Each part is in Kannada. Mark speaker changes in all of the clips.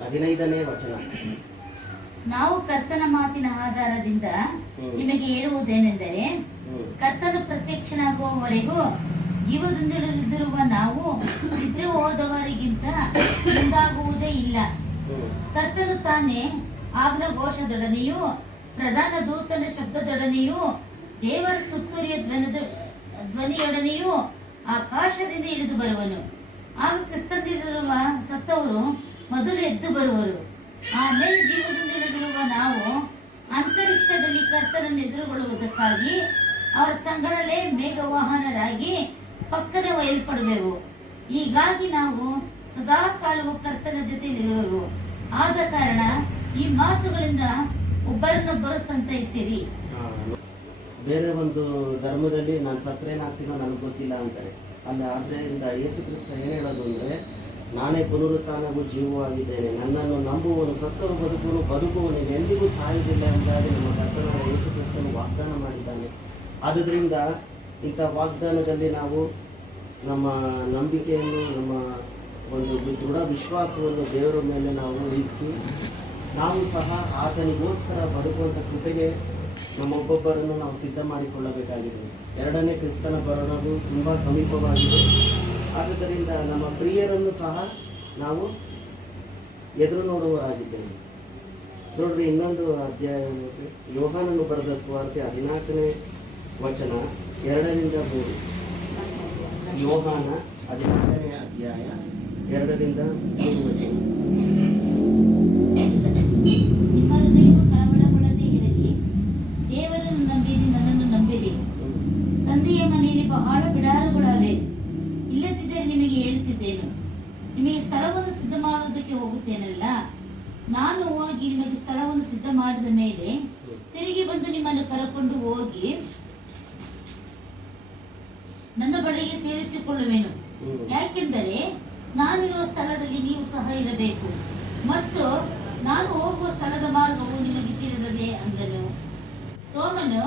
Speaker 1: ಹದಿನೈದನೇ ವಚನ
Speaker 2: ನಾವು ಕರ್ತನ ಮಾತಿನ ಆಧಾರದಿಂದ. ನಿಮಗೆ ಹೇಳುವುದೇನೆಂದರೆ. ಕರ್ತನು ಪ್ರತ್ಯಕ್ಷನಾಗುವವರೆಗೂ ಜೀವದಿಂದಿರುವ ನಾವು ನಿದ್ರೆ ಹೋದವರಿಗಿಂತ ಮುಂದಾಗುವುದೇ ಇಲ್ಲ. ಕರ್ತನು ತಾನೇ ಆಜ್ಞಘೋಷದೊಡನೆಯೂ ಪ್ರಧಾನ ದೂತನ ಶಬ್ದದೊಡನೆಯೂ ದೇವರ ತುತ್ತೂರಿಯ ಧ್ವನದ ಧ್ವನಿಯೊಡನೆಯೂ ಆಕಾಶದಿಂದ ಇಳಿದು ಬರುವನು ಆಗ ಕ್ರಿಸ್ತನಿರುವ ಸತ್ತವರು ಮೊದಲು ಎದ್ದು ಬರುವರು. ಆಮೇಲೆ ಜೀವದಿಂದ ಇಳಿದಿರುವ ನಾವು ಅಂತರಿಕ್ಷದಲ್ಲಿ ಕರ್ತನನ್ನು ಎದುರುಗೊಳ್ಳುವುದಕ್ಕಾಗಿ ಅವರ ಸಂಗಡಲೇ ಮೇಘವಾಹನರಾಗಿ ಪಕ್ಕನೆ ಒಯ್ಯಲ್ಪಡುವೆವು. ಹೀಗಾಗಿ ನಾವು ಸದಾ ಕಾಲವು ಕರ್ತನ ಜೊತೆಯಲ್ಲಿರುವೆವು ಆದ ಕಾರಣ ಈ ಮಾತುಗಳಿಂದ ಒಬ್ಬರನ್ನೊಬ್ಬರು ಸಂತೈಸಿರಿ.
Speaker 1: ಬೇರೆ ಒಂದು ಧರ್ಮದಲ್ಲಿ ನಾನು ಸತ್ರೇನಾಗ್ತೀನೋ ನನಗೆ ಗೊತ್ತಿಲ್ಲ ಅಂತಾರೆ. ಅಲ್ಲ ಆದ್ರಿಂದ ಯೇಸು ಕ್ರಿಸ್ತ ಏನು ಹೇಳೋದು ಅಂದರೆ ನಾನೇ ಪುನರುತ್ಥಾನವೂ ಜೀವವಾಗಿದ್ದೇನೆ. ನನ್ನನ್ನು ನಂಬುವನು ಸತ್ತರು ಬದುಕುವನು ಬದುಕುವನು ಎಂದಿಗೂ ಸಾಯುವುದಿಲ್ಲ ಎಂದಾಗಿ ನಮ್ಮ ಕರ್ತನಾದ ಯೇಸು ಕ್ರಿಸ್ತನು ವಾಗ್ದಾನ ಮಾಡಿದ್ದಾನೆ. ಆದುದರಿಂದ ಇಂಥ ವಾಗ್ದಾನದಲ್ಲಿ ನಾವು ನಮ್ಮ ನಂಬಿಕೆಯನ್ನು, ನಮ್ಮ ಒಂದು ದೃಢ ವಿಶ್ವಾಸವನ್ನು ದೇವರ ಮೇಲೆ ನಾವು ಇಕ್ಕಿ ನಾವು ಸಹ ಆತನಿಗೋಸ್ಕರ ಬದುಕುವಂಥ ಕೃಪೆಗೆ ನಮ್ಮೊಬ್ಬೊಬ್ಬರನ್ನು ನಾವು ಸಿದ್ಧ ಮಾಡಿಕೊಳ್ಳಬೇಕಾಗಿದೆ ಎರಡನೇ ಕ್ರಿಸ್ತನ ಬರೋಣವು ತುಂಬ ಸಮೀಪವಾಗಿದೆ. ಆದುದರಿಂದ ನಮ್ಮ ಪ್ರಿಯರನ್ನು ಸಹ ನಾವು ಎದುರು ನೋಡುವರಾಗಿದ್ದೇವೆ ನೋಡ್ರಿ, ಇನ್ನೊಂದು ಅಧ್ಯಾಯ ಯೋಹಾನನ್ನು ಯೋಹಾನನು ಬರೆದ ಸ್ವಾರ್ಥಿ ಹದಿನಾಲ್ಕನೇ ವಚನ, ಎರಡರಿಂದ ಮೂರು. ಯೋಹಾನ ಹದಿನಾಲ್ಕನೇ ಅಧ್ಯಾಯ, ಎರಡರಿಂದ ಮೂರು ವಚನ.
Speaker 2: ಹೋಗುತ್ತೇನಲ್ಲ ನಾನು ಹೋಗಿ ನಿಮಗೆ ಸ್ಥಳವನ್ನು ಸಿದ್ಧ ಮಾಡಿದ ಮೇಲೆ ತಿರುಗಿ ಬಂದು ನಿಮ್ಮನ್ನು ಕರಕೊಂಡು ಹೋಗಿ ನನ್ನ ಬಳಿಗೆ ಸೇರಿಸಿಕೊಳ್ಳುವೆನು. ಯಾಕೆಂದರೆ ನಾನಿರುವ ಸ್ಥಳದಲ್ಲಿ ನೀವು ಸಹ ಇರಬೇಕು ಮತ್ತು ನಾನು ಹೋಗುವ ಸ್ಥಳದ ಮಾರ್ಗವು ನಿಮಗೆ ತಿಳಿದದೆ ಅಂದನು ತೋಮನು.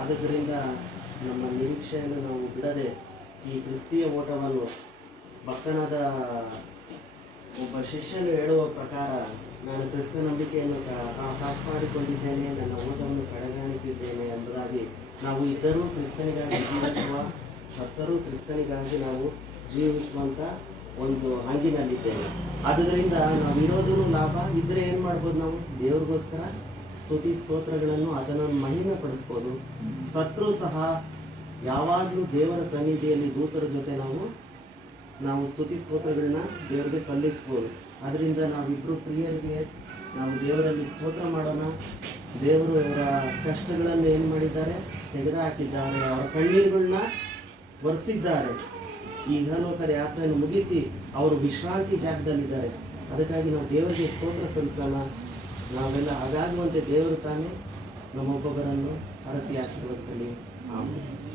Speaker 1: ಆದುದರಿಂದ ನಮ್ಮ ನಿರೀಕ್ಷೆಯನ್ನು ನಾವು ಬಿಡದೆ ಈ ಕ್ರಿಸ್ತಿಯ ಓಟವನ್ನು ಭಕ್ತನಾದ ಒಬ್ಬ ಶಿಷ್ಯನು ಹೇಳುವ ಪ್ರಕಾರ ನಾನು ಕ್ರಿಸ್ತ ನಂಬಿಕೆಯನ್ನು ಕಾಪಾಡಿಕೊಂಡಿದ್ದೇನೆ, ನನ್ನ ಓದವನ್ನು ಕಡೆಗಾಣಿಸಿದ್ದೇನೆ ಎಂಬುದಾಗಿ ನಾವು ಇದ್ದರೂ ಕ್ರಿಸ್ತನಿಗಾಗಿ ಜೀವಿಸುವ, ಸತ್ತರೂ ಕ್ರಿಸ್ತನಿಗಾಗಿ ನಾವು ಜೀವಿಸುವಂಥ ಒಂದು ಹಂಗಿನಲ್ಲಿದ್ದೇವೆ. ಆದುದರಿಂದ ನಾವು ಇರೋದು ಲಾಭ ಇದ್ರೆ ಏನು ಮಾಡ್ಬೋದು ನಾವು? ದೇವ್ರಿಗೋಸ್ಕರ ಸ್ತುತಿ ಸ್ತೋತ್ರಗಳನ್ನು ಅದನ್ನು ಮಹಿಮೆ ಪಡಿಸ್ಬೋದು ಸತ್ರು ಸಹ ಯಾವಾಗಲೂ ದೇವರ ಸನ್ನಿಧಿಯಲ್ಲಿ ದೂತರ ಜೊತೆ ನಾವು ನಾವು ಸ್ತುತಿ ಸ್ತೋತ್ರಗಳನ್ನ ದೇವರಿಗೆ ಸಲ್ಲಿಸ್ಬೋದು. ಅದರಿಂದ ನಾವಿಬ್ಬರು ಪ್ರಿಯರಿಗೆ ನಾವು ದೇವರಲ್ಲಿ ಸ್ತೋತ್ರ ಮಾಡೋಣ. ದೇವರು ಅವರ ಕಷ್ಟಗಳನ್ನು ಏನು ಮಾಡಿದ್ದಾರೆ? ತೆಗೆದುಹಾಕಿದ್ದಾರೆ. ಅವರ ಕಣ್ಣೀರುಗಳನ್ನ ಒರೆಸಿದ್ದಾರೆ. ಈ ಇಹಲೋಕದ ಯಾತ್ರೆಯನ್ನು ಮುಗಿಸಿ ಅವರು ವಿಶ್ರಾಂತಿ ಜಾಗದಲ್ಲಿದ್ದಾರೆ. ಅದಕ್ಕಾಗಿ ನಾವು ದೇವರಿಗೆ ಸ್ತೋತ್ರ ಸಲ್ಲಿಸೋಣ. ನಾವೆಲ್ಲ ಹಾಗಾಗುವಂತೆ ದೇವರು ತಾನೇ ನಮ್ಮೊಬ್ಬೊಬ್ಬರನ್ನು ಅರಸಿ ಆಶೀರ್ವದಿಸಲಿ. ಆಮೇಲೆ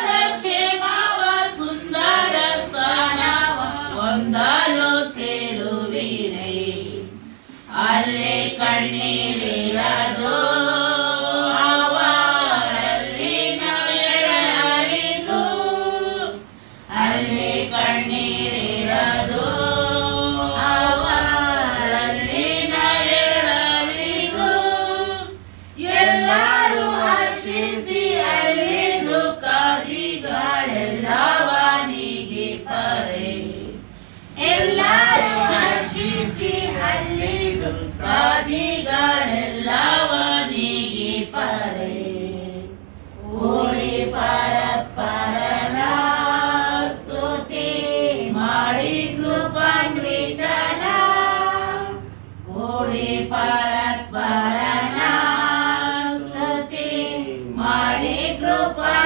Speaker 2: pro Pai.